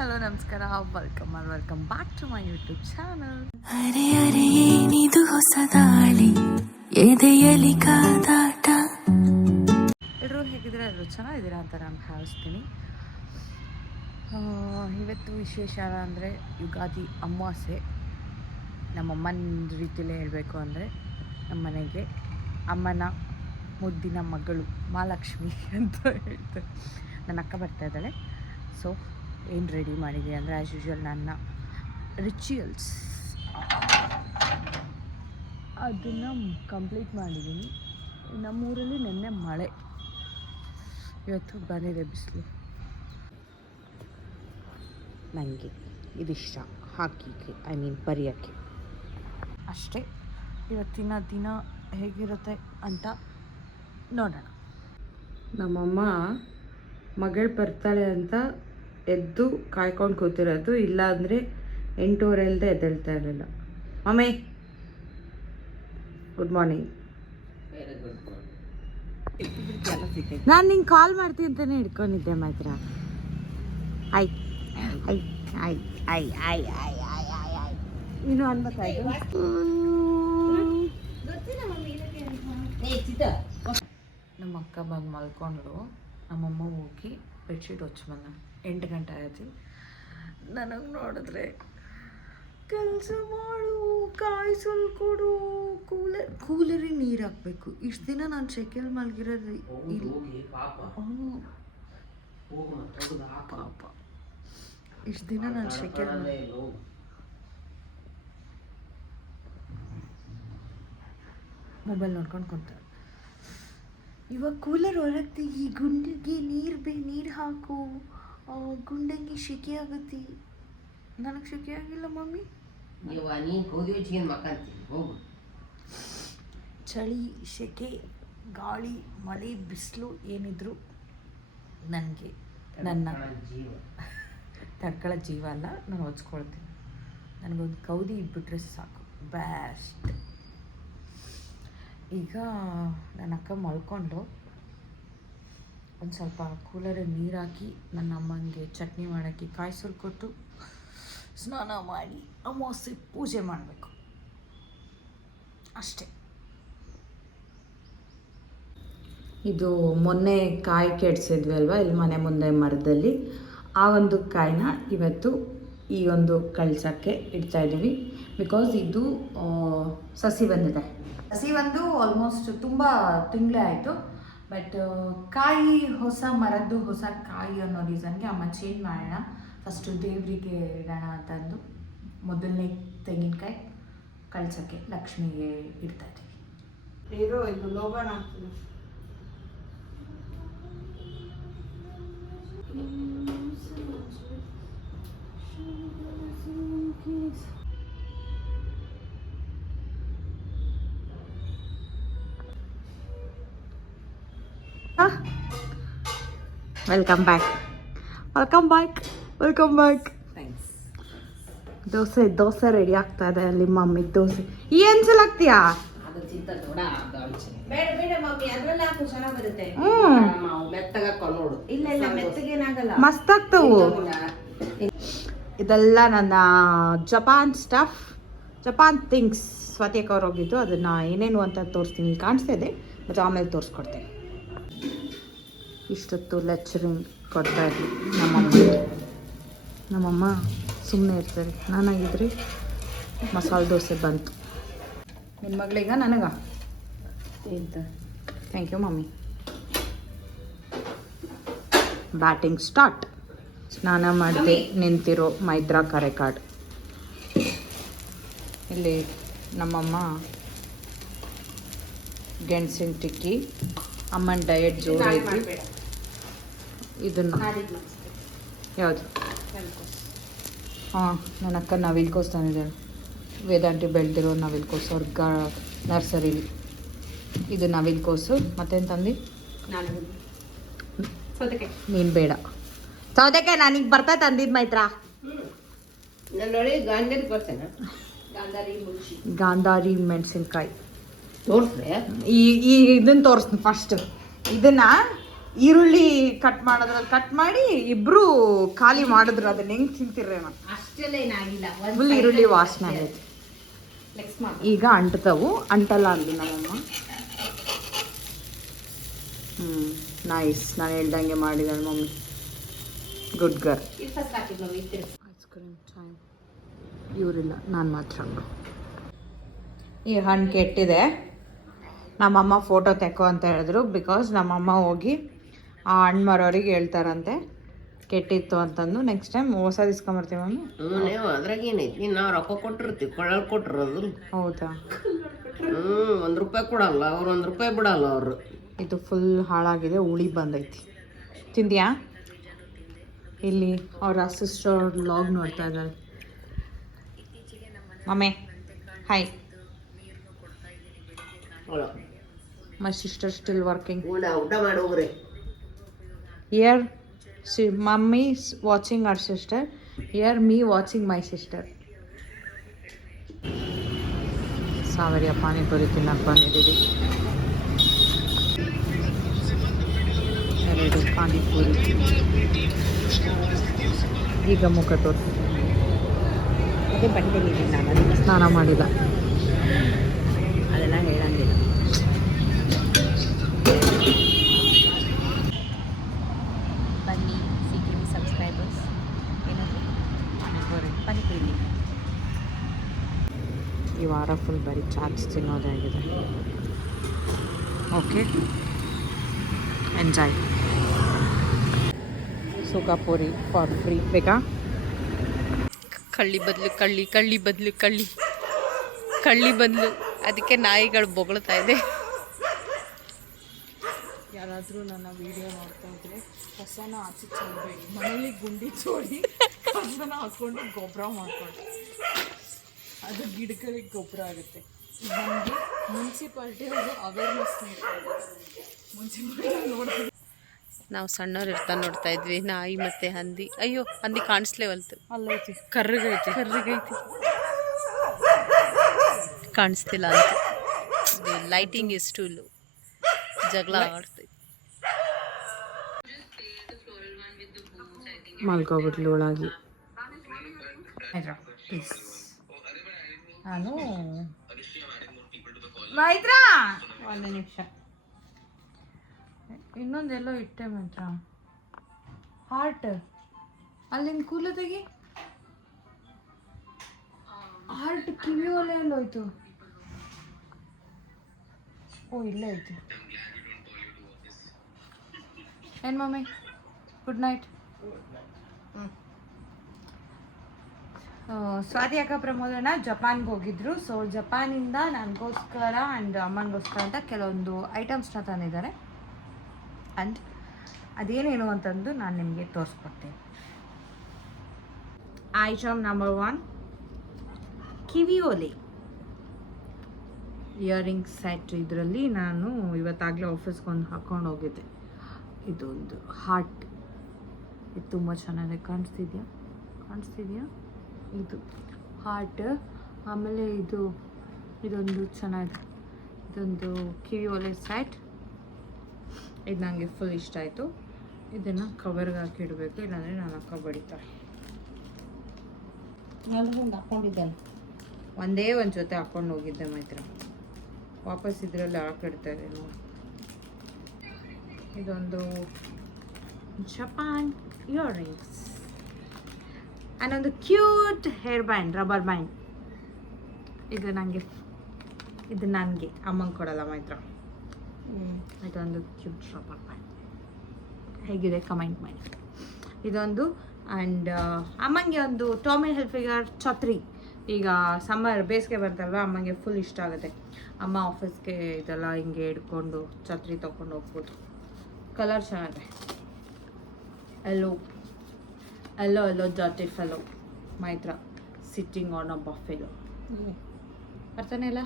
Hello ನಮಸ್ಕಾರ, welcome back to my YouTube channel. ಅರೆ ಅರೆ ಏನಿದು ಹೊಸ ದಾಳಿ ಎದೆಯಲಿ ಕಾದಾಟ. ಎಲ್ಲರೂ ಹೇಗಿದ್ದೀರಾ? ಎಲ್ಲರೂ ಚೆನ್ನಾಗಿದ್ದೀರಾ ಅಂತ ನಾನು ಭಾವಿಸ್ತೀನಿ. ಇವತ್ತು ವಿಶೇಷ ಅಂದರೆ ಯುಗಾದಿ ಅಮಾವಾಸ್ಯೆ. ನಮ್ಮಮ್ಮನ ರೀತಿಯಲ್ಲೇ ಹೇಳಬೇಕು ಅಂದರೆ ನಮ್ಮ ಮನೆಗೆ ಅಮ್ಮನ ಮುದ್ದಿನ ಮಗಳು ಮಹಾಲಕ್ಷ್ಮಿ ಅಂತ ಹೇಳ್ತಾರೆ. ನನ್ನ ಅಕ್ಕ ಬರ್ತಾ ಇದ್ದಾಳೆ. ಸೊ ಏನು ರೆಡಿ ಮಾಡಿದ್ದೀನಿ ಅಂದರೆ ಆ್ಯಸ್ ಯೂಶ್ವಲ್ ನನ್ನ ರಿಚುವಲ್ಸ್ ಅದನ್ನು ಕಂಪ್ಲೀಟ್ ಮಾಡಿದ್ದೀನಿ. ನಮ್ಮೂರಲ್ಲಿ ನೆನ್ನೆ ಮಳೆ, ಇವತ್ತು ಬಂದಿದೆ ಬಿಸಿಲು. ನನಗೆ ಇದಿಷ್ಟ ಹಾಕಿಕ್ಕೆ, ಬರೆಯೋಕ್ಕೆ ಅಷ್ಟೇ. ಇವತ್ತಿನ ದಿನ ಹೇಗಿರುತ್ತೆ ಅಂತ ನೋಡೋಣ. ನಮ್ಮಮ್ಮ ಮಗಳು ಬರ್ತಾಳೆ ಅಂತ ಎದ್ದು ಕಾಯ್ಕೊಂಡು ಕೂತಿರೋದು, ಇಲ್ಲಾಂದರೆ 8:15 ಇಲ್ಲದೆ ಎದ್ದೇಳ್ತಾ ಇರಲಿಲ್ಲ. Mummy good morning. ನಾನು ನಿಂಗೆ ಕಾಲ್ ಮಾಡ್ತೀನಿ ಅಂತಲೇ ಹಿಡ್ಕೊಂಡಿದ್ದೆ ಮಾತ್ರ. I I I I I I I I I ನೀನು ಅನ್ಬೇಕಾಯ್ತು. ನಮ್ಮ ಅಕ್ಕ ಬಂದು ಮಲ್ಕೊಂಡ್ರು. ನಮ್ಮಮ್ಮ ಹೋಗಿ ಬೆಡ್ಶೀಟ್ ಹೊಚ್ಬಂದ. 8 ಗಂಟೆ ಆಯ್ತು. ನನಗೆ ನೋಡಿದ್ರೆ ಕೆಲಸ ಮಾಡು, ಕಾಯಿ ಸುಲ್ಕೊಡು, ಕೂಲರಿಗೆ ನೀರು ಹಾಕಬೇಕು. ಇಷ್ಟು ದಿನ ನಾನು ಶೆಕೆಲ್ ಮಲಗಿರೋದು ಪಾಪ. ಇಷ್ಟು ದಿನ ನಾನು ಶೆಕೆಲ್ ಮೊಬೈಲ್ ನೋಡ್ಕೊಂಡು ಕುಂತ. ಇವಾಗ ಕೂಲರ್ ಹೊರಗ್ತಿ, ಈ ಗುಂಡಿಗೆ ನೀರು ಹಾಕು, ಗುಂಡೆಗೆ ಶೆಕೆ ಆಗುತ್ತೆ. ನನಗೆ ಶೆಕೆ ಆಗಿಲ್ಲ ಮಮ್ಮಿ. ಚಳಿ, ಶೆಕೆ, ಗಾಳಿ, ಮಳೆ, ಬಿಸಿಲು ಏನಿದ್ರು ನನಗೆ ನನ್ನ ತಡ್ಕೊಳ್ಳೋ ಜೀವ ಅಲ್ಲ. ನಾನು ಹೊಚ್ಕೊಳ್ತೀನಿ. ನನಗೊಂದು ಕೌದಿ ಇಟ್ಬಿಟ್ರೆ ಸಾಕು, ಬೆಸ್ಟ್. ಈಗ ನನ್ನ ಅಕ್ಕ ಮಲ್ಕೊಂಡು ಒಂದು ಸ್ವಲ್ಪ ಕೂಲರಿಗೆ ನೀರು ಹಾಕಿ ನನ್ನ ಅಮ್ಮನಿಗೆ ಚಟ್ನಿ ಮಾಡೋಕ್ಕೆ ಕಾಯಿ ಸುಲ್ಕೊಟ್ಟು ಸ್ನಾನ ಮಾಡಿ ಅಮಾವಾಸ್ಯೆ ಪೂಜೆ ಮಾಡಬೇಕು ಅಷ್ಟೇ. ಇದು ಮೊನ್ನೆ ಕಾಯಿ ಕೆಡಿಸಿದ್ವಿ ಅಲ್ವಾ, ಇಲ್ಲಿ ಮನೆ ಮುಂದೆ ಮರದಲ್ಲಿ. ಆ ಒಂದು ಕಾಯಿನ ಇವತ್ತು ಈ ಒಂದು ಕಳ್ಸೋಕ್ಕೆ ಇಡ್ತಾಯಿದ್ದೀವಿ. ಬಿಕಾಸ್ ಇದು ಸಸಿ ಬಂದಿದೆ. ಸಸಿ ಒಂದು ಆಲ್ಮೋಸ್ಟ್ ತುಂಬ ತಿಂಗಳೇ ಆಯಿತು. ಬಟ್ ಕಾಯಿ ಹೊಸ ಮರದ್ದು ಹೊಸ ಕಾಯಿ ಅನ್ನೋ ರೀಸನ್ಗೆ ಅಮ್ಮ ಚೇಂಜ್ ಮಾಡೋಣ, ಫಸ್ಟು ದೇವರಿಗೆ ಇಡೋಣ ಅಂತಂದು ಮೊದಲನೇ ತೆಂಗಿನಕಾಯಿ ಕಳ್ಸೋಕ್ಕೆ ಲಕ್ಷ್ಮಿಗೆ ಇಡ್ತಾಯಿದ್ದೀವಿ. ಇದು ಲೋಬಾನ ಆಗ್ತದೆ. Welcome back. ದೋಸೆ ರೆಡಿ ಆಗ್ತಾ ಇದೆ. ಅಲ್ಲಿ ಮಮ್ಮಿ ದೋಸೆ ಏನ್ ಸಲ ಹಾಕ್ತೀಯಾ? ಮಸ್ತ್ ಆಗ್ತವು. ಇದೆಲ್ಲ ನನ್ನ ಜಪಾನ್ ಸ್ಟಫ್, ಜಪಾನ್ ಥಿಂಗ್ಸ್. ಸ್ವಾತಿಯಕ್ಕ ಅವ್ರು ಹೋಗಿದ್ದು, ಅದನ್ನ ಏನೇನು ಅಂತ ತೋರಿಸ್ತೀನಿ. ಕಾಣಿಸ್ತಾ ಇದೆ, ಮತ್ತು ಆಮೇಲೆ ತೋರಿಸ್ಕೊಡ್ತೀನಿ. ಇಷ್ಟೊತ್ತು ಲೆಕ್ಚರಿಂಗ್ ಕೊಡ್ತಾ ಇದ್ವಿ ನಮ್ಮಮ್ಮ ಸುಮ್ಮನೆ ಇರ್ತಾರೆ. ನಾನಾಗಿದ್ರೆ ಮಸಾಲೆ ದೋಸೆ ಬಂತು. ನಿನ್ನ ಮಗಳಿಗೆ ನನಗ ಎಂತ? Thank you mummy. Batting start. ಸ್ನಾನ ಮಾಡಿದೆ ನಿಂತಿರೋ ಮೈತ್ರಾ ಕರೆಕಾರ್ಡ್. ಇಲ್ಲಿ ನಮ್ಮಮ್ಮ ಗೆಣಸಿನ ಟಿಕ್ಕಿ. ಅಮ್ಮನ ಡಯಟ್ ಜೋರಾಗಿ. ಇದನ್ನು ಯಾವುದು? ಹಾಂ, ನನ್ನ ಅಕ್ಕ ನವಿಲ್ಕೋಸ್ ತಂದಿದ್ದಾಳೆ. ವೇದಾಂತಿ ಬೆಳೆದಿರೋ ನವಿಲ್ಕೋಸು, ಅವ್ರ ನರ್ಸರಿಲಿ. ಇದು ನವಿಲ್ಕೋಸು. ಮತ್ತೇನು ತಂದು? ನೀನು ಬೇಡ ಸೌದೆಕಾಯಿ. ನಾನೀಗ ಬರ್ತಾ ತಂದಿದ್ದು ಮೈತ್ರಾ. ಗಾಂಧಾರಿ ಮೆಣಸಿನ್ಕಾಯಿ. ಈ ಇದನ್ನು ತೋರಿಸ್ತೀನಿ ಫಸ್ಟ್. ಇದನ್ನು ಈರುಳ್ಳಿ ಕಟ್ ಮಾಡೋದ್ರಲ್ಲಿ ಕಟ್ ಮಾಡಿ ಇಬ್ರು ಖಾಲಿ ಮಾಡಿದ್ರು. ಅದನ್ನ ಹೆಂಗ್ ತಿಂತಿರೇನೋ ಅಷ್ಟೆಲ್ಲ ಏನಾಗಿಲ್ಲ. ಫುಲ್ ಈರುಳ್ಳಿ ವಾಸನೆ ಆಗೈತೆ. ಈಗ ಅಂಟ್ತವು, ಅಂಟಲ್ಲ ಅಂದ್ಲು ನಮ್ಮಮ್ಮ. ನೈಸ್, ನಾನು ಹೇಳ್ದಂಗೆ ಮಾಡಿದಾಳೆ mummy. Good girl. Ice cream time. ಇವರಿಲ್ಲ, ನಾನು ಮಾತ್ರ. ಈ ಹಣ್ಣು ಕೆಟ್ಟಿದೆ. ನಮ್ಮಮ್ಮ ಫೋಟೋ ತೆಕ್ಕೋ ಅಂತ ಹೇಳಿದ್ರು. ಬಿಕಾಸ್ ನಮ್ಮಮ್ಮ ಹೋಗಿ ಆ ಹಣ್ಣು ಮಾರೋರಿಗೆ ಹೇಳ್ತಾರಂತೆ ಕೆಟ್ಟಿತ್ತು ಅಂತಂದು. ನೆಕ್ಸ್ಟ್ ಟೈಮ್ ಹೊಸದು ಇಸ್ಕೊಂಬರ್ತೀವಿ ಮಮ್ಮಿ. ಅದ್ರಾಗ ಏನೈತಿ, ನಾವು ರೊಕ್ಕ ಕೊಟ್ಟಿರ್ತೀವಿ, ಕೊಳ್ಳಲ್ ಕೊಟ್ಟಿರೋದು. ಹೌದಾ? 1 ರೂಪಾಯಿ ಕೊಡಲ್ಲ ಅವ್ರು, 1 ರೂಪಾಯಿ ಬಿಡಲ್ಲ ಅವರು. ಇದು ಫುಲ್ ಹಾಳಾಗಿದೆ, ಹುಳಿ ಬಂದೈತಿ. ತಿಂದ್ಯಾ? ಇಲ್ಲಿ ಅವ್ರ ಸಿಸ್ಟರ್ ವ್ಲಾಗ್ ನೋಡ್ತಾ ಇದ್ದಾರೆ. Mummy hi. My sister still working. ಊಟ ಮಾಡಿ ಹೋಗ್ರಿ. Here mummy is watching her sister. Here me watching my sister. Sawariya panipuri ತಿನ್ನಕ್ಕೆ ಬಂದಿದ್ದೀವಿ. 2 ಪಾನಿಪುರಿ. ಈಗ ಮುಖ ತೋರಿಸಿ. ಅದೇ ಬಟ್ಟೆಲಿದ್ದೀನಿ ನಾನು, ಸ್ನಾನ ಮಾಡಿಲ್ಲ. ಅದೆಲ್ಲ ಹೇಳಂಗಿಲ್ಲ. ಬನ್ನಿ ಸಿಕ್ಕಿವಿ ಸಬ್ಸ್ಕ್ರೈಬರ್ಸ್. ಏನಾದರೂ ಪಾನಿಪುರಿ. ಈ ವಾರ ಫುಲ್ ಬರೀ ಚಾಟ್ಸ್ ತಿನ್ನೋದಾಗಿದೆ. Okay, enjoy. ಸುಖಾಪುರಿ ಫಾರ್ ಫ್ರೀ. ಬೇಕಾ? ಕಳ್ಳಿ ಬದಲು ಅದಕ್ಕೆ ನಾಯಿಗಳು ಬೊಗಳ್ತಾ ಇದೆ. ಯಾರಾದರೂ ನನ್ನ ವಿಡಿಯೋ ನೋಡ್ತಾ ಇದ್ರೆ ಕಸನ ಆಚೆ ಚೆಲ್ಲಬೇಡಿ. ಮನೇಲಿ ಗುಂಡಿ ಚೋಡಿ ಕಸನ ಹಾಕ್ಕೊಂಡು ಗೊಬ್ಬರ ಮಾಡ್ಕೊಂಡು, ಅದು ಗಿಡಗಳಿಗೆ ಗೊಬ್ಬರ ಆಗುತ್ತೆ. ನಮಗೆ ಮುನ್ಸಿಪಾಲ್ಟಿ ಅವರು ಅವೇರ್ನೆಸ್ ಮುನ್ಸಿಪಾಲ್ಟಿ ನೋಡ್ತೀವಿ. ನಾವು ಸಣ್ಣವ್ರು ಇರ್ತಾ ನೋಡ್ತಾ ಇದ್ವಿ ನಾಯಿ ಮತ್ತೆ ಹಂದಿ. ಅಯ್ಯೋ, ಹಂದಿ ಕಾಣಿಸ್ಲೇವಲ್ತು. ಅಲ್ಲೈತಿ, ಕರ್ರಗೈತಿ ಕಾಣಿಸ್ತಿಲ್ಲ ಅಂತ. ಲೈಟಿಂಗ್ ಎಷ್ಟು ಜಗಳ ಆಡ್ತೈತಿ. ಮಲ್ಕೊಬಿಟ್ಲು ಒಳಗೆ. ನಾನು ಮೈತ್ರಾ ಒಂದು ನಿಮಿಷ, ಇನ್ನೊಂದೆಲ್ಲೋ ಇಟ್ಟೆ ಮಾತ್ರ. ಹಾರ್ಟ್ ಅಲ್ಲಿಂದ ಕೂಲ ತೆಗಿ. ಹಾರ್ಟ್ ಕಿವಿ ಒಲೆ ಎಲ್ಲೋಯ್ತು? ಓ, ಇಲ್ಲೇ ಐತಿ. ಏನು ಮಮ್ಮಿ, ಗುಡ್ ನೈಟ್. ಸ್ವಾತಿ ಅಕ್ಕ ಪ್ರಮೋದನ ಜಪಾನ್ಗೆ ಹೋಗಿದ್ರು. ಸೊ ಜಪಾನಿಂದ ನನಗೋಸ್ಕರ ಆ್ಯಂಡ್ ಅಮ್ಮನಿಗೋಸ್ಕರ ಅಂತ ಕೆಲವೊಂದು ಐಟಮ್ಸ್ನ ತಂದಿದ್ದಾರೆ. ಆ್ಯಂಡ್ ಅದೇನೇನು ಅಂತಂದು ನಾನು ನಿಮಗೆ ತೋರಿಸ್ಕೊಡ್ತೀನಿ. ಐಟಮ್ ನಂಬರ್ 1, ಕಿವಿ ಒಲೆ ಇಯರಿಂಗ್ ಸೆಟ್. ಇದರಲ್ಲಿ ನಾನು ಇವತ್ತಾಗಲೇ ಆಫೀಸ್ಗೊಂದು ಹಾಕ್ಕೊಂಡು ಹೋಗಿದ್ದೆ. ಇದೊಂದು ಹಾರ್ಟ್, ಇದು ತುಂಬ ಚೆನ್ನಾಗಿದೆ. ಕಾಣಿಸ್ತಿದ್ಯಾ? ಇದು ಹಾರ್ಟ್. ಆಮೇಲೆ ಇದೊಂದು ಚೆನ್ನಾಗಿದೆ. ಇದೊಂದು ಕಿವಿ ಒಲೆ ಸೆಟ್. ಇದು ನನಗೆ ಫುಲ್ ಇಷ್ಟ ಆಯಿತು. ಇದನ್ನು ಕವರ್ಗೆ ಹಾಕಿ ಇಡಬೇಕು, ಇಲ್ಲಾಂದರೆ ನಾನು ಅಕ್ಕ ಬಡಿತಾರೆ. ನಾನು ಹಾಕ್ಕೊಂಡಿದ್ದೇನೆ. ಒಂದೇ ಒಂದು ಜೊತೆ ಹಾಕ್ಕೊಂಡು ಹೋಗಿದ್ದೆ ಮಾತ್ರ. ವಾಪಸ್ ಇದರಲ್ಲಿ ಹಾಕಿಡ್ತಾರೆ ನೋಡಿ. ಇದೊಂದು ಜಪಾನ್ ಇಯರಿಂಗ್ಸ್. ಅನ್ನೊಂದು cute hair band, rubber band. ಇದು ನನಗೆ ಅಮ್ಮಂಗೆ ಕೊಡಲ್ಲ ಮಾತ್ರ. ಇದೊಂದು ಕ್ಯೂಟ್ ರಬ್ಬರ್ ಬ್ಯಾಂಡ್. ಹೇಗಿದೆ ಕಮೆಂಟ್ ಮಾಡಿ. ಇದೊಂದು ಆ್ಯಂಡ್ ಅಮ್ಮಂಗೆ ಒಂದು ಟಾಮಿ ಹಿಲ್ಫಿಗರ್ ಛತ್ರಿ. ಈಗ ಸಮ್ಮರ್ ಬೇಸಿಗೆ ಬರ್ತಲ್ವ, ಅಮ್ಮಂಗೆ ಫುಲ್ ಇಷ್ಟ ಆಗುತ್ತೆ. ಅಮ್ಮ ಆಫೀಸ್ಗೆ ಇದೆಲ್ಲ ಹಿಂಗೆ ಹಿಡ್ಕೊಂಡು ಛತ್ರಿ ತೊಗೊಂಡು ಹೋಗ್ಬೋದು. ಕಲರ್ ಚೆನ್ನಾಗಿದೆ. ಎಲ್ಲೋ ಜಾಟಿ ಫೆಲೋ ಮೈತ್ರ ಸಿಟ್ಟಿಂಗ್ ಆನ್ ಅ ಬಫೆಲೋ. ಅರ್ಥನೇ ಇಲ್ಲ.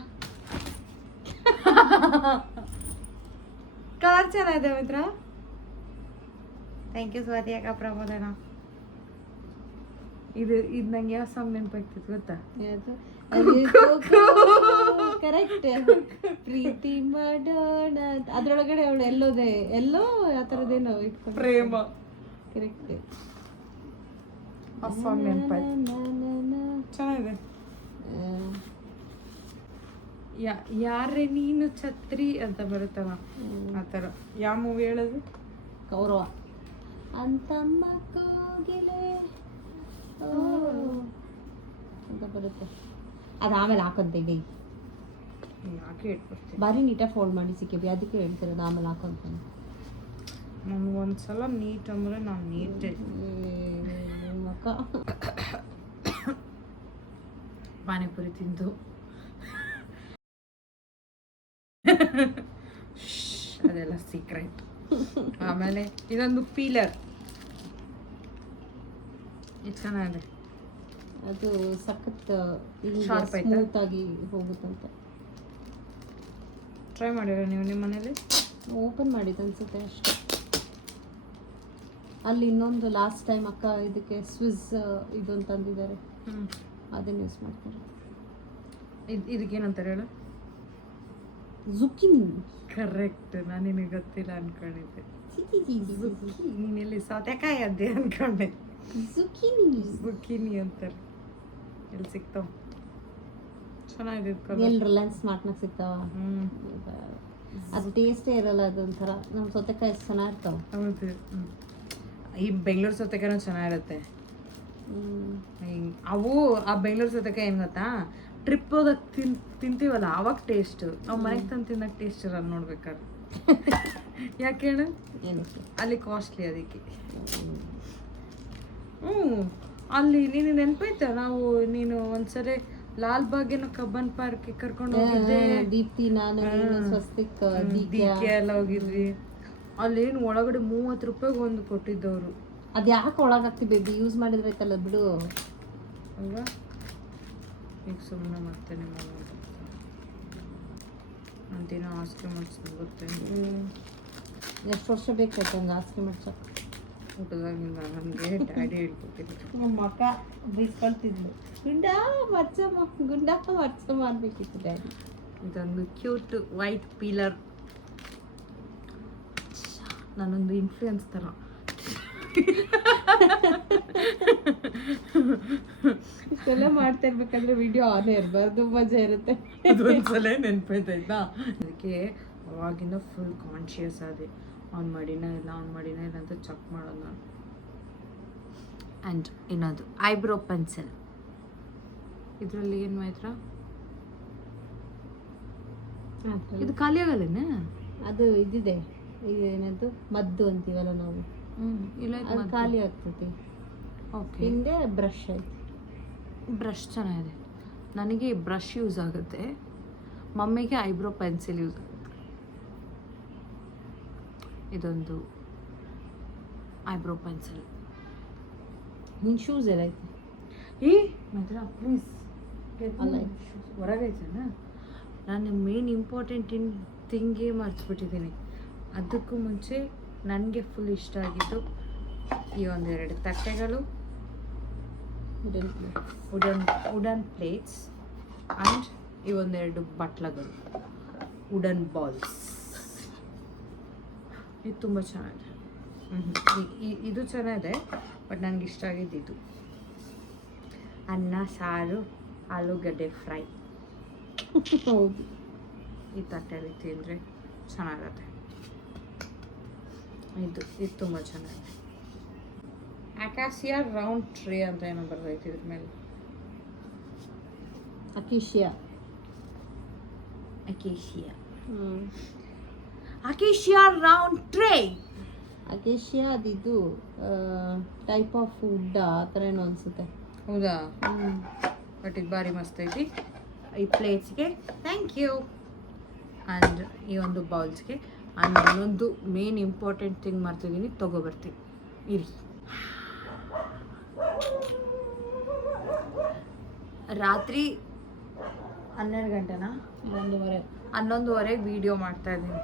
ಕಲರ್ ಚೆನ್ನಾಗಿದೆ ಮೈತ್ರ. ಥ್ಯಾಂಕ್ ಯು ಸ್ವಾತಿ ಅಕ್ಕ ಪ್ರಮೋದನ. ಇದು ನಂಗೆ ಯಾವ ಸಾಂಗ್ ನೆನಪಾಗ್ತಿತ್ತು ಗೊತ್ತಾ? ಕರೆಕ್ಟ್. ಪ್ರೀತಿ ಮಾಡೋಣ ಅದ್ರೊಳಗಡೆ ಅವಳು ಎಲ್ಲೋ ಆ ಥರದ್ದೇನೋ ಇಟ್ಕೊಂಡು ಪ್ರೇಮ. ಕರೆಕ್ಟ್. ಆ ಸಾಂಗ್ ನೆನಪಾಯ್ತು. ಚೆನ್ನಾಗಿದೆ. ಯಾರೇ ನೀನು ಛತ್ರಿ ಅಂತ ಬರುತ್ತಲ್ಲ ಆ ಥರ. ಯಾವ ಮೂವಿ ಹೇಳೋದು? ಕೌರವ. ಅಂತಮ್ಮ ಕೋಗಿಲೆ ಅಂತ ಬರುತ್ತೆ. ಅದು ಆಮೇಲೆ ಹಾಕೊಂತೇವೆ. ಯಾಕೆ ಇಟ್ಬಿಡ್ತೀನಿ? ಭಾರಿ ನೀಟಾಗಿ ಫೋಲ್ಡ್ ಮಾಡಿ ಸಿಕ್ಕಿವಿ, ಅದಕ್ಕೆ ಹೇಳ್ತಿರೋದು ಆಮೇಲೆ ಹಾಕೊಂತಾನೆ. ನಮ್ಗೆ ಒಂದ್ಸಲ ನೀಟ್ ಅಂದ್ರೆ ನಾನು ನೀಟೇ. ಅಕ್ಕ ಪಾನಿಪುರಿ ತಿಂದು ಅದೆಲ್ಲ ಸೀಕ್ರೆಟ್. ಆಮೇಲೆ ಇದೊಂದು ಪೀಲರ್, ಇದು ಚೆನ್ನಾಗಿದೆ. ಅದು ಸಖತ್ Sharp ಆಯ್ತಾ? ಸ್ಮೂತ್ ಆಗಿ ಹೋಗುತ್ತಂತ. ಟ್ರೈ ಮಾಡಿರೋ ನೀವು ನಿಮ್ಮ ಮನೇಲಿ? ಓಪನ್ ಮಾಡಿದ್ದು ಅನ್ಸುತ್ತೆ ಅಷ್ಟೇ. ಅಲ್ಲಿ ಇನ್ನೊಂದು ಲಾಸ್ಟ್ ಟೈಮ್ ಅಕ್ಕ ಇದಕ್ಕೆ ಸ್ವಿಸ್ ಇದು ಅಂತಂದಿದ್ದಾರೆ, ಅದನ್ನ ಯೂಸ್ ಮಾಡ್ತಾರೆ. ಇದಕ್ಕೇನಂತಾರೆ ಹೇಳು? ಜುಕಿನಿ. ಕರೆಕ್ಟ್. ನಾನು ನಿನಗೆ ಗೊತ್ತಿಲ್ಲ ಅನ್ಕೊಂಡಿದ್ದೆ. ನೀನೆಲ್ಲಿ ಸೌತೆಕಾಯಿ ಅದ್ದೆ ಅನ್ಕೊಂಡೆ. ಜುಕಿನಿ ಜುಕಿನಿ ಅಂತಾರೆ. ಎಲ್ಲಿ ಸಿಗ್ತಾವ? ಚೆನ್ನಾಗಿದೆ. ಎಲ್ಲಿ ರಿಲಯನ್ಸ್ ಸ್ಮಾರ್ಟ್ನಾಗ ಸಿಗ್ತಾವ. ಅದು ಟೇಸ್ಟೇ ಇರಲ್ಲ, ಅದೊಂಥರ ನಮ್ಮ ಸೌತೆಕಾಯಿ ಎಷ್ಟು ಚೆನ್ನಾಗಿರ್ತಾವ. ಹೌದು. ಈ ಬೆಂಗಳೂರು ಸೌತೆಕಾಯಿನೂ ಚೆನ್ನಾಗಿರುತ್ತೆ. ಅವು ಆ ಬೆಂಗಳೂರು ಸೌತೆಕಾಯಿ ಏನು ಗೊತ್ತಾ, ಟ್ರಿಪ್ ಹೋದಾಗ ತಿಂತೀವಲ್ಲ ಅವಾಗ ಟೇಸ್ಟ್. ನಾವು ಮನೆಗೆ ತಂದು ತಿನ್ನಕ್ಕೆ ಟೇಸ್ಟ್ ಇರಲ್ಲ ನೋಡ್ಬೇಕಾದ್ರೆ. ಯಾಕೆ ಹೇಳು? ಏನಕ್ಕೆ? ಅಲ್ಲಿ ಕಾಸ್ಟ್ಲಿ ಅದಕ್ಕೆ. ಅಲ್ಲಿ ನೀನು ನೆನಪೈತಾ ನೀನು ಒಂದ್ಸರಿ ಲಾಲ್ಬಾಗಿನ ಕಬ್ಬನ್ ಪಾರ್ಕ್ ಕರ್ಕೊಂಡು ಹೋಗಿದ್ದೆ. ದೀಪ್ತಿ, ನಾನು, ಸ್ವಸ್ತಿಕ್, ದೀಕೆ ಎಲ್ಲ ಹೋಗಿದ್ವಿ. ಅಲ್ಲೇನು ಒಳಗಡೆ 30 ರೂಪಾಯಿಗೆ ಒಂದು ಕೊಟ್ಟಿದ್ದವರು. ಅದು ಯಾಕೆ ಒಳಗಾಗ್ತಿ ಬೇಬಿ? ಯೂಸ್ ಮಾಡಿದ್ರೆ ಆಯ್ತಲ್ಲ ಬಿಡು ಅಲ್ವಾ? ಈಗ ಸುಮ್ಮನೆ ಮತ್ತೆ ನಿಮ್ಮ ಅಂತಿನ ಆಸ್ಕೆ ಮಾಡಿಸ್ಕೊಂಡು ಬರ್ತೇನೆ. ಎಷ್ಟು ವರ್ಷ ಬೇಕಾಯ್ತು ಹಂಗೆ ಆಸ್ತಿ ಮಾಡ್ಸಕ್ಕೆ? ಊಟದಾಗಿಂದ ನನಗೆ ಡ್ಯಾಡಿ ಹೇಳ್ಕೊಟ್ಟಿದ್ರು. ನಮ್ಮ ಅಕ್ಕ ಬೈಸ್ಕೊಳ್ತಿದ್ಲು, ಗುಂಡ ಮರ್ಚಮ್ಮ ಅನ್ಬೇಕಿತ್ತು ಡ್ಯಾಡಿ. ಇದೊಂದು ಕ್ಯೂಟ್ ವೈಟ್ ಪೀಲರ್. ನಾನೊಂದು ಇನ್ಫ್ಲೂಯೆನ್ಸ್ ಥರ. ಇಷ್ಟೆಲ್ಲ ಮಾಡ್ತಾ ಇರ್ಬೇಕಾದ್ರೆ ವಿಡಿಯೋ ಆನೇ ಇರಬಾರ್ದು, ಮಜಾ ಇರುತ್ತೆ. ಅದೊಂದ್ಸಲ ನೆನಪೈತಾಯ್ತಾ? ಅದಕ್ಕೆ ಅವಾಗಿಂದ ಫುಲ್ ಕಾನ್ಶಿಯಸ್ ಆದೆ. ಆನ್ ಮಾಡಿನ ಇಲ್ಲ ಅಂತ ಚೆಕ್ ಮಾಡೋದು ನಾನು. ಆ್ಯಂಡ್ ಇನ್ನೊಂದು ಐಬ್ರೋ ಪೆನ್ಸಿಲ್. ಇದರಲ್ಲಿ ಏನು ಮಾತ್ರ ಇದು ಖಾಲಿ ಆಗಲ್ಲೇನೆ? ಅದು ಇದಿದೆ, ಏನದು ಮದ್ದು ಅಂತೀವಲ್ಲ ನಾವು, ಇಲ್ಲ ಅದು ಖಾಲಿ ಆಗ್ತೈತಿ. ಓಕೆ. ಹಿಂದೆ ಬ್ರಷ್ ಐತಿ. ಬ್ರಷ್ ಚೆನ್ನಾಗಿದೆ. ನನಗೆ ಬ್ರಷ್ ಯೂಸ್ ಆಗುತ್ತೆ, ಮಮ್ಮಿಗೆ ಐಬ್ರೋ ಪೆನ್ಸಿಲ್ ಯೂಸ್ ಆಗುತ್ತೆ. ಇದೊಂದು ಐಬ್ರೋ ಪೆನ್ಸಿಲ್. ನಿನ್ನ ಶೂಸ್ ಎಲ್ಲ ಐತಿ? ಮಾತ್ರ ಪ್ಲೀಸ್ ಅಲ್ಲ, ಹೊರಗೈತೇನ? ನಾನು ಮೇನ್ ಇಂಪಾರ್ಟೆಂಟ್ ಥಿಂಗೇ ಮರ್ಚ್ಬಿಟ್ಟಿದ್ದೀನಿ. ಅದಕ್ಕೂ ಮುಂಚೆ ನನಗೆ ಫುಲ್ ಇಷ್ಟ ಆಗಿದ್ದು ಈ ಒಂದೆರಡು ತಟ್ಟೆಗಳು, ವುಡನ್ ಪ್ಲೇಟ್ಸ್, ಆ್ಯಂಡ್ ಈ ಒಂದೆರಡು ಬಟ್ಲಗಳು, ವುಡನ್ ಬಾಲ್ಸ್. ಇದು ತುಂಬ ಚೆನ್ನಾಗಿದೆ. ಇದು ಚೆನ್ನಾಗಿದೆ, ಬಟ್ ನನಗೆ ಇಷ್ಟ ಆಗಿದ್ದು ಇದು. ಅನ್ನ ಸಾರು ಆಲೂಗಡ್ಡೆ ಫ್ರೈ. ಹೌದು, ಈ ತಟ್ಟೆಯಲ್ಲಿ ತಿಂದರೆ ಚೆನ್ನಾಗತ್ತೆ. ಇದು ತುಂಬ ಚೆನ್ನಾಗಿದೆ. ಅಕಾಸಿಯಾ ರೌಂಡ್ ಟ್ರೇ ಅಂತ ಏನೋ ಬರ್ತೈತೆ ಇದ್ರ ಮೇಲೆ. Acacia round tray. ಅಕೇಶಿಯಾ ಅದಿದು ಟೈಪ್ ಆಫ್ ವುಡ್ ಆ ಥರ ಏನೋ ಅನಿಸುತ್ತೆ. ಹೌದಾ? ಬಟ್ ಇದು ಭಾರಿ ಮಸ್ತ್ ಐತಿ. ಈ ಪ್ಲೇಟ್ಸ್ಗೆ ಥ್ಯಾಂಕ್ ಯು. ಆ್ಯಂಡ್ ಈ ಒಂದು ಬೌಲ್ಸ್ಗೆ. ಆ್ಯಂಡ್ ಇನ್ನೊಂದು ಮೇನ್ ಇಂಪಾರ್ಟೆಂಟ್ ಥಿಂಗ್ ಮಾಡ್ತಿದ್ದೀನಿ, ತೊಗೊಬರ್ತೀನಿ ಇರಿ. ರಾತ್ರಿ 12 ಗಂಟೆನಾ 11:30 ವೀಡಿಯೋ ಮಾಡ್ತಾ ಇದ್ದೀನಿ.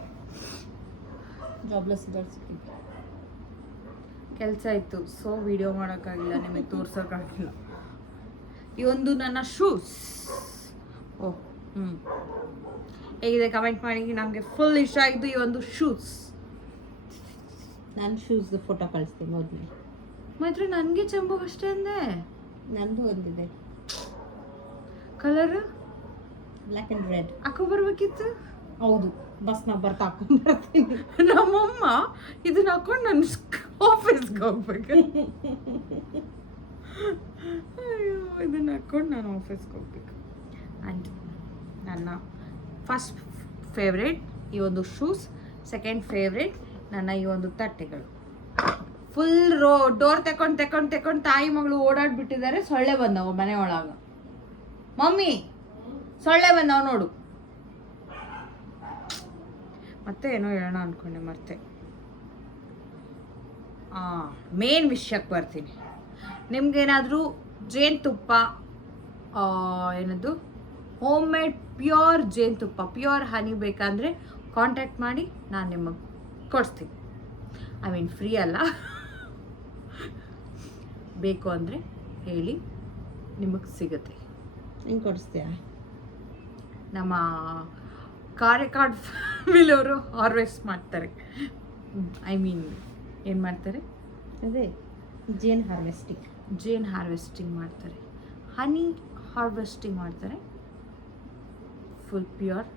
ಜಾಬ್ಲೆಸ್ ಗರ್ಲ್ ಸಿಕ್ಕಿದ್ದು. ಕೆಲಸ ಇತ್ತು, ಸೊ ವಿಡಿಯೋ ಮಾಡೋಕ್ಕಾಗಿಲ್ಲ, ನಿಮಗೆ ತೋರ್ಸೋಕ್ಕಾಗಿಲ್ಲ. ಈ ಒಂದು ನನ್ನ ಶೂಸ್. ಓಹ್ ಹೇಗಿದೆ ಕಮೆಂಟ್ ಮಾಡಿ. ನನಗೆ ಫುಲ್ ಇಷ್ಟ ಆಗಿದ್ದು ಈ ಒಂದು ಶೂಸ್. ನಾನು ಶೂಸ್ದು ಫೋಟೋ ಕಳಿಸ್ತೀನಿ ಹೋದ್ಮೇಲೆ. ಮಾತ್ರ ನನಗೆ ಚಂಬುಗಷ್ಟೇ ಅಂದೆ. ನಂದು ಒಂದಿದೆ ಕಲರ್ ಬ್ಲ್ಯಾಕ್ ಆ್ಯಂಡ್ ರೆಡ್. ಹಾಕೋ ಬರ್ಬೇಕಿತ್ತು. ಹೌದು, ಬಸ್ನಾಗ ಬರ್ತಾ ಹಾಕೊಂಡು ಬರ್ತೀನಿ. ನಮ್ಮಮ್ಮ ಇದನ್ನ ಹಾಕೊಂಡು ನಾನು ಆಫೀಸ್ಗೆ ಹೋಗ್ಬೇಕು. ಅಯ್ಯೋ, ಇದನ್ನ ಹಾಕೊಂಡು ನಾನು ಆಫೀಸ್ಗೆ ಹೋಗ್ಬೇಕು. ಆ್ಯಂಡ್ ನನ್ನ ಫಸ್ಟ್ ಫೇವ್ರೇಟ್ ಈ ಒಂದು ಶೂಸ್, ಸೆಕೆಂಡ್ ಫೇವ್ರೇಟ್ ನನ್ನ ಈ ಒಂದು ತಟ್ಟೆಗಳು. ಫುಲ್ ಡೋರ್ ತೆಕೊಂಡು ತಾಯಿ ಮಗಳು ಓಡಾಡ್ಬಿಟ್ಟಿದ್ದಾರೆ. ಸೊಳ್ಳೆ ಬಂದವು ಮನೆ ಒಳಗ. ಮಮ್ಮಿ ಸೊಳ್ಳೆ ಬಂದವು ನೋಡು. ಮತ್ತೆ ಏನೋ ಹೇಳೋಣ ಅಂದ್ಕೊಂಡೆ ಮರ್ತೆ. ಮೇನ್ ವಿಷಯಕ್ಕೆ ಬರ್ತೀನಿ. ನಿಮ್ಗೇನಾದರೂ ಜೇನುತುಪ್ಪ, ಏನದು ಹೋಮ್ ಮೇಡ್ ಪ್ಯೂರ್ ಜೇನುತುಪ್ಪ, ಪ್ಯೂರ್ ಹನಿ ಬೇಕಂದರೆ ಕಾಂಟ್ಯಾಕ್ಟ್ ಮಾಡಿ, ನಾನು ನಿಮಗೆ ಕೊಡಿಸ್ತೀನಿ. ಐ ಮೀನ್ ಫ್ರೀ ಅಲ್ಲ, ಬೇಕು ಅಂದರೆ ಹೇಳಿ, ನಿಮಗೆ ಸಿಗುತ್ತೆ. ಹೆಂಗೆ ಕೊಡಿಸ್ತೀಯಾ? ನಮ್ಮ ಕಾರ್ಯಕಾರ್ಡ್ ಫ್ಯಾಮಿಲಿಯವರು ಹಾರ್ವೆಸ್ಟ್ ಮಾಡ್ತಾರೆ. ಐ ಮೀನ್ ಏನು ಮಾಡ್ತಾರೆ? ಅದೇ ಜೇನ್ ಹಾರ್ವೆಸ್ಟಿಂಗ್. ಜೇನ್ ಹಾರ್ವೆಸ್ಟಿಂಗ್ ಮಾಡ್ತಾರೆ, ಹನಿ ಹಾರ್ವೆಸ್ಟಿಂಗ್ ಮಾಡ್ತಾರೆ, ಫುಲ್ ಪ್ಯೂರ್.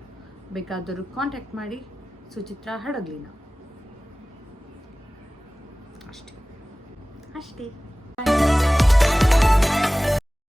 ಬೇಕಾದರೂ ಕಾಂಟ್ಯಾಕ್ಟ್ ಮಾಡಿ. ಸುಚಿತ್ರಾ ಹಡಗ್ಲಿನ. ಅಷ್ಟೇ.